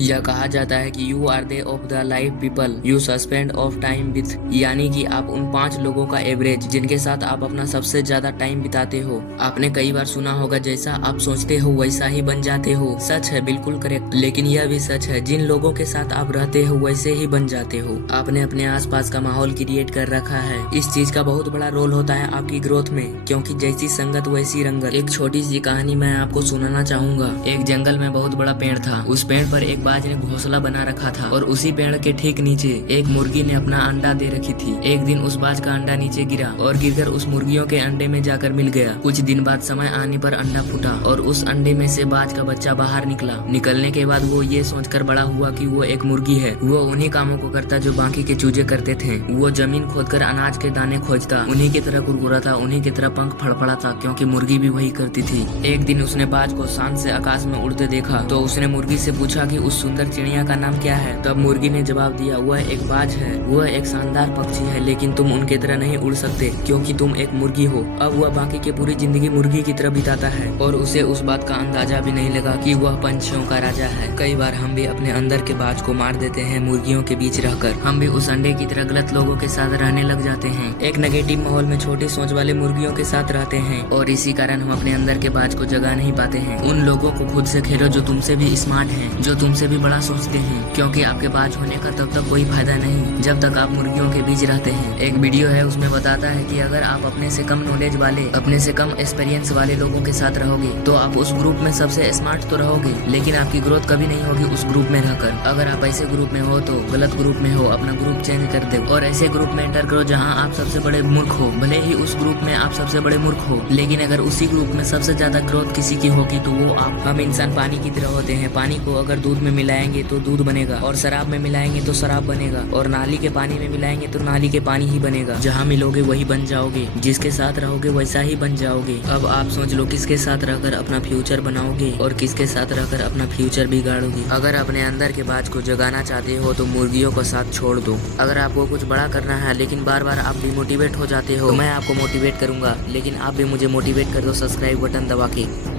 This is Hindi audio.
यह कहा जाता है कि you are they of the life people you suspend of time with, यानी कि आप उन 5 लोगों का एवरेज जिनके साथ आप अपना सबसे ज्यादा टाइम बिताते हो। आपने कई बार सुना होगा जैसा आप सोचते हो वैसा ही बन जाते हो। सच है, बिल्कुल करेक्ट। लेकिन यह भी सच है, जिन लोगों के साथ आप रहते हो वैसे ही बन जाते हो। आपने अपने आसपास का माहौल क्रिएट कर रखा है। इस चीज का बहुत बड़ा रोल होता है आपकी ग्रोथ में, क्योंकि जैसी संगत वैसी रंगत। एक छोटी सी कहानी मैं आपको सुनाना चाहूंगा। एक जंगल में बहुत बड़ा पेड़ था। उस पेड़ पर एक बाज ने घोंसला बना रखा था और उसी पेड़ के ठीक नीचे एक मुर्गी ने अपना अंडा दे रखी थी। एक दिन उस बाज का अंडा नीचे गिरा और गिरकर उस मुर्गियों के अंडे में जाकर मिल गया। कुछ दिन बाद समय आने पर अंडा फूटा और उस अंडे में से बाज का बच्चा बाहर निकला। निकलने के बाद वो ये सोचकर बड़ा हुआ कि वो एक मुर्गी है। वो उन्हीं कामों को करता जो बाकी के चूजे करते थे। वो जमीन खोदकर अनाज के दाने खोजता, उन्हीं की तरह कुरकुराता, उन्हीं की तरह पंख फड़फड़ाता, क्योंकि मुर्गी भी वही करती थी। एक दिन उसने बाज को शान से आकाश में उड़ते देखा तो उसने मुर्गी से पूछा कि उस सुंदर चिड़िया का नाम क्या है। तब मुर्गी ने जवाब दिया, वह एक बाज है। वह एक शानदार पक्षी है, लेकिन तुम उनके तरह नहीं उड़ सकते क्योंकि तुम एक मुर्गी हो। अब वह बाकी की पूरी जिंदगी मुर्गी की तरह बिताता है और उसे उस बात का अंदाजा भी नहीं लगा कि वह पंछियों का राजा है। कई बार हम भी अपने अंदर के बाज को मार देते हैं मुर्गियों के बीच रहकर। हम भी उस अंडे की तरह गलत लोगों के साथ रहने लग जाते हैं। एक नेगेटिव माहौल में छोटी सोच वाले मुर्गियों के साथ रहते हैं और इसी कारण हम अपने अंदर के बाज को जगा नहीं पाते हैं। उन लोगों को खुद से खेलो जो तुमसे भी स्मार्ट हैं, जो तुमसे भी बड़ा सोचते हैं, क्योंकि आपके बाज होने का तब तक कोई फायदा नहीं जब तक आप मुर्गियों के बीच रहते हैं। एक वीडियो है, उसमें बताता है कि अगर आप अपने से कम नॉलेज वाले, अपने से कम एक्सपीरियंस वाले लोगों के साथ रहोगे तो आप उस ग्रुप में सबसे स्मार्ट तो रहोगे, लेकिन आपकी ग्रोथ कभी नहीं होगी उस ग्रुप में रहकर। अगर आप ऐसे ग्रुप में हो तो गलत ग्रुप में हो, अपना ग्रुप चेंज कर दो और ऐसे ग्रुप में एंटर करो जहाँ आप सबसे बड़े मूर्ख हो। भले ही उस ग्रुप में आप सबसे बड़े मूर्ख हो, लेकिन अगर उसी ग्रुप में सबसे ज्यादा ग्रोथ किसी की होगी तो वो आप। हम इंसान पानी की तरह होते हैं। पानी को अगर दूध में मिलाएंगे तो दूध बनेगा और शराब में मिलाएंगे तो शराब बनेगा और नाली के पानी में मिलाएंगे तो नाली के पानी ही बनेगा। जहाँ मिलोगे वही बन जाओगे, जिसके साथ रहोगे वैसा ही बन जाओगे। अब आप सोच लो किसके साथ रहकर अपना फ्यूचर बनाओगे और किसके साथ रहकर अपना फ्यूचर बिगाड़ोगे। अगर अपने अंदर के बाज को जगाना चाहते हो तो मुर्गियों का साथ छोड़ दो। अगर आपको कुछ बड़ा करना है लेकिन बार बार आप डिमोटिवेट हो जाते हो तो मैं आपको मोटिवेट करूंगा, लेकिन आप भी मुझे मोटिवेट कर दो सब्सक्राइब बटन दबा के।